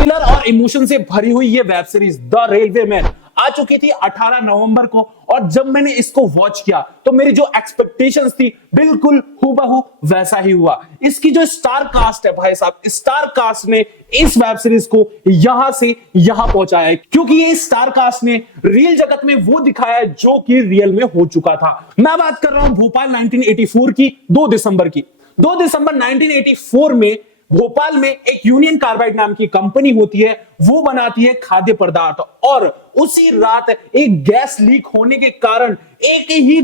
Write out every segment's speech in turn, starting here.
Thriller और emotion से भरी हुई ये web series the railway man आ चुकी थी 18 नवंबर को, और जब मैंने इसको वॉच किया तो मेरी जो एक्सपेक्टेशंस थी बिल्कुल हूबहू वैसा ही हुआ। इसकी जो स्टार कास्ट है भाई साहब, स्टार कास्ट ने इस वेब सीरीज को यहां से यहां पहुंचाया है, क्योंकि ये स्टार कास्ट ने रियल जगत में वो दिखाया है जो कि रियल में हो चुका था। मैं बात कर रहा हूं भोपाल 1984 की, 2 दिसंबर की। 2 दिसंबर 1984 में भोपाल में एक यूनियन कार्बाइड नाम की कंपनी होती है, वो बनाती है खाद्य पदार्थ, और उसी रात एक गैस लीक होने के कारण एक ही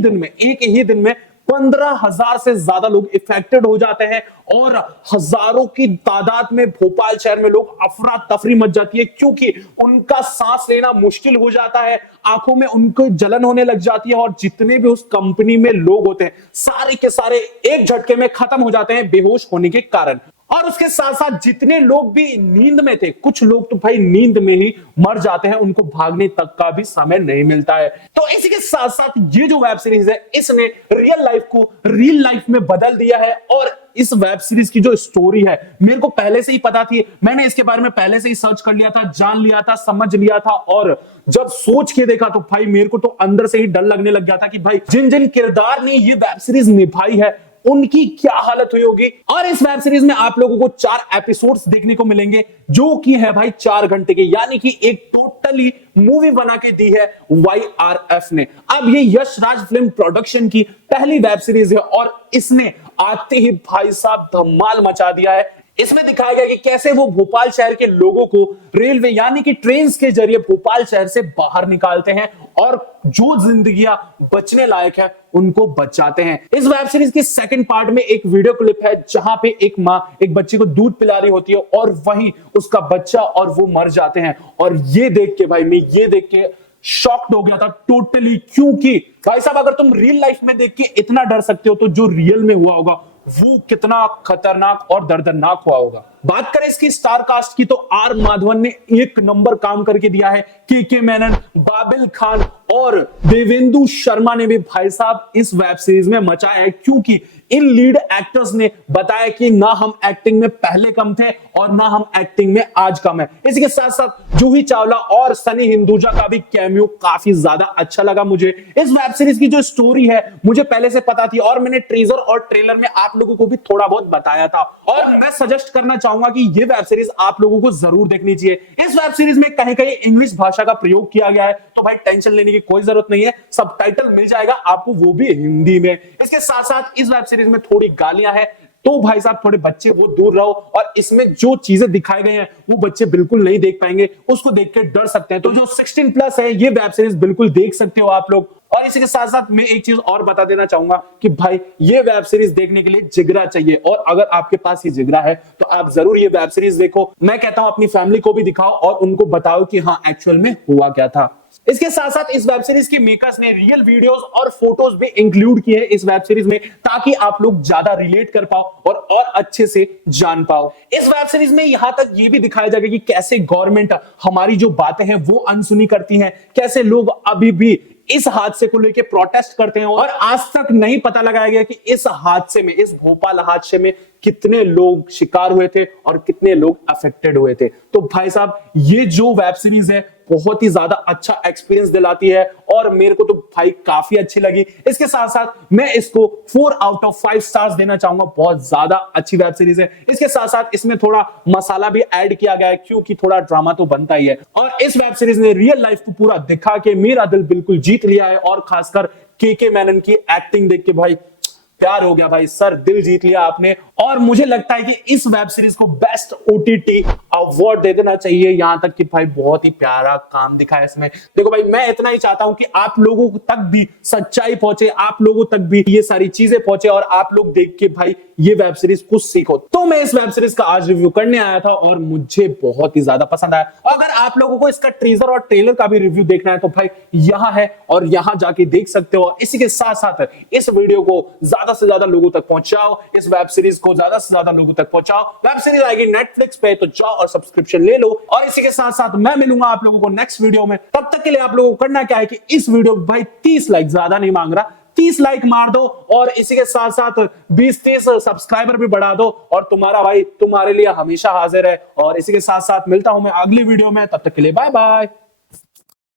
दिन में 15,000 से ज्यादा लोग इफेक्टेड हो जाते हैं, और हजारों की तादाद में भोपाल शहर में लोग अफरा तफरी मच जाती है, क्योंकि उनका सांस लेना मुश्किल हो जाता है, आंखों में उनको जलन होने लग जाती है, और जितने भी उस कंपनी में लोग होते हैं सारे के सारे एक झटके में खत्म हो जाते हैं बेहोश होने के कारण। और उसके साथ साथ जितने लोग भी नींद में थे, कुछ लोग तो भाई नींद में ही मर जाते हैं, उनको भागने तक का भी समय नहीं मिलता है। तो इसी के साथ साथ ये जो वेब सीरीज है इसने रियल लाइफ को रियल लाइफ में बदल दिया है। और इस वेब सीरीज की जो स्टोरी है मेरे को पहले से ही पता थी, मैंने इसके बारे में पहले से ही सर्च कर लिया था, जान लिया था, समझ लिया था, और जब सोच के देखा तो भाई मेरे को तो अंदर से ही डर लगने लग गया था कि भाई जिन जिन किरदार ने ये वेब सीरीज निभाई है उनकी क्या हालत हुई होगी। और इस वेब सीरीज में आप लोगों को 4 एपिसोड्स देखने को मिलेंगे, जो कि है भाई 4 घंटे के, यानी कि एक टोटली मूवी बना के दी है YRF ने। अब ये यश राज फिल्म प्रोडक्शन की पहली वेब सीरीज है, और इसने आते ही भाई साहब धमाल मचा दिया है। इसमें दिखाया गया कि कैसे वो भोपाल शहर के लोगों को रेलवे यानी कि ट्रेन के जरिए भोपाल शहर से बाहर निकालते हैं, और जो जिंदगियां बचने लायक है उनको बचाते हैं। इस वेब सीरीज की सेकंड पार्ट में एक वीडियो क्लिप है जहां पे एक मां एक बच्चे को दूध पिला रही होती है, और वहीं उसका बच्चा और वो मर जाते हैं। और ये देख के भाई मैं ये देख के शॉक्ड हो गया था टोटली, क्योंकि भाई साहब अगर तुम रियल लाइफ में देख के इतना डर सकते हो तो जो रियल में हुआ होगा वो कितना खतरनाक और दर्दनाक हुआ होगा। बात करें इसकी स्टार कास्ट की तो आर माधवन ने एक नंबर काम करके दिया है। के मेनन, बाबिल खान और देवेंदु शर्मा ने भी भाई साहब इस वेब सीरीज में मचाया है, क्योंकि इन लीड एक्टर्स ने बताया कि ना हम एक्टिंग में पहले कम थे और ना हम एक्टिंग में आज कम है। इसी के साथ साथ जूही चावला और सनी हिंदुजा का भी कैमियो काफी ज्यादा अच्छा लगा मुझे। इस वेब सीरीज की जो स्टोरी है मुझे पहले से पता थी, और मैंने टीजर और ट्रेलर में आप लोगों को भी थोड़ा बहुत बताया था, और मैं सजेस्ट करना चाहूंगा कि ये वेब सीरीज आप लोगों को जरूर देखनी चाहिए। इस वेब सीरीज में कहीं कहीं इंग्लिश भाषा का प्रयोग किया गया है, तो भाई टेंशन लेने की कोई जरूरत नहीं है, सबटाइटल मिल जाएगा आपको, वो भी हिंदी में। इसके साथ साथ इस वेब सीरीज में थोड़ी गालियां हैं, तो भाई साहब थोड़े बच्चे वो दूर रहो, और इसमें जो चीजें दिखाए गए हैं वो बच्चे बिल्कुल नहीं देख पाएंगे, उसको देख के डर सकते हैं। तो जो 16 प्लस है ये वेब सीरीज बिल्कुल देख सकते हो आप लोग। और इसी के साथ साथ मैं एक चीज और बता देना चाहूंगा कि भाई ये वेब सीरीज देखने के लिए जिगरा चाहिए, और अगर आपके पास ये जिगरा है तो आप जरूर ये वेब सीरीज देखो। मैं कहता हूं अपनी फैमिली को भी दिखाओ और उनको बताओ कि हाँ एक्चुअल में हुआ क्या था। इसके साथ साथ इस वेब सीरीज के मेकर्स ने रियल वीडियोस और फोटोज भी इंक्लूड किए हैं इस वेब सीरीज में, ताकि आप लोग ज्यादा रिलेट कर पाओ और अच्छे से जान पाओ। इस वेब सीरीज में यहां तक ये भी दिखाया जाएगा कि कैसे गवर्नमेंट हमारी जो बातें हैं वो अनसुनी करती है, कैसे लोग अभी भी इस हादसे को लेकर प्रोटेस्ट करते हैं, और आज तक नहीं पता लगाया गया कि इस हादसे में, इस भोपाल हादसे में कितने लोग शिकार हुए थे और कितने लोग अफेक्टेड हुए थे। तो भाई साहब ये जो वेब सीरीज है बहुत ही ज्यादा अच्छा एक्सपीरियंस दिलाती है, और मेरे को तो भाई काफी अच्छी लगी। इसके साथ साथ मैं इसको 4 आउट ऑफ 5 स्टार्स देना चाहूंगा, बहुत ज्यादा अच्छी वेब सीरीज है। इसके साथ साथ इसमें थोड़ा मसाला भी ऐड किया गया है, क्योंकि थोड़ा ड्रामा तो बनता ही है, और इस वेब सीरीज ने रियल लाइफ को पूरा दिखा के मेरा दिल बिल्कुल जीत लिया है। और खासकर के मेनन की एक्टिंग देख के भाई प्यार हो गया भाई, सर दिल जीत लिया आपने। और मुझे लगता है कि इस वेब सीरीज को बेस्ट OTT अवार्ड दे देना चाहिए, यहां तक कि भाई बहुत ही प्यारा काम दिखा है इसमें। देखो भाई मैं इतना ही चाहता हूं कि आप लोगों तक भी सच्चाई पहुंचे, आप लोगों तक भी ये सारी चीजें पहुंचे, और आप लोग देख के भाई ये वेब सीरीज कुछ सीखो। तो मैं इस वेब सीरीज का आज रिव्यू करने आया था, और मुझे बहुत ही ज्यादा पसंद आया। और अगर आप लोगों को इसका टीजर और ट्रेलर का भी रिव्यू देखना है तो भाई यहां है, और यहां जाके देख सकते हो। इसी के साथ साथ इस वीडियो को ज्यादा से ज्यादा लोगों तक पहुंचाओ, इस वेब सीरीज को ज्यादा से ज्यादा लोगों तक पहुंचाओ। वेब सीरीज आएगी नेटफ्लिक्स पे, तो जाओ और सब्सक्रिप्शन ले लो। और इसी के साथ साथ मैं मिलूंगा आप लोगों को नेक्स्ट वीडियो में। तब तक के लिए आप लोगों को करना क्या है कि इस वीडियो भाई 30 लाइक, ज्यादा नहीं मांग रहा, 30 लाइक मार दो और इसी के साथ साथ 20-30 सब्सक्राइबर भी बढ़ा दो और तुम्हारा भाई तुम्हारे लिए हमेशा हाजिर है। और इसी के साथ साथ मिलता हूं मैं अगली वीडियो में, तब तक के लिए बाय बाय।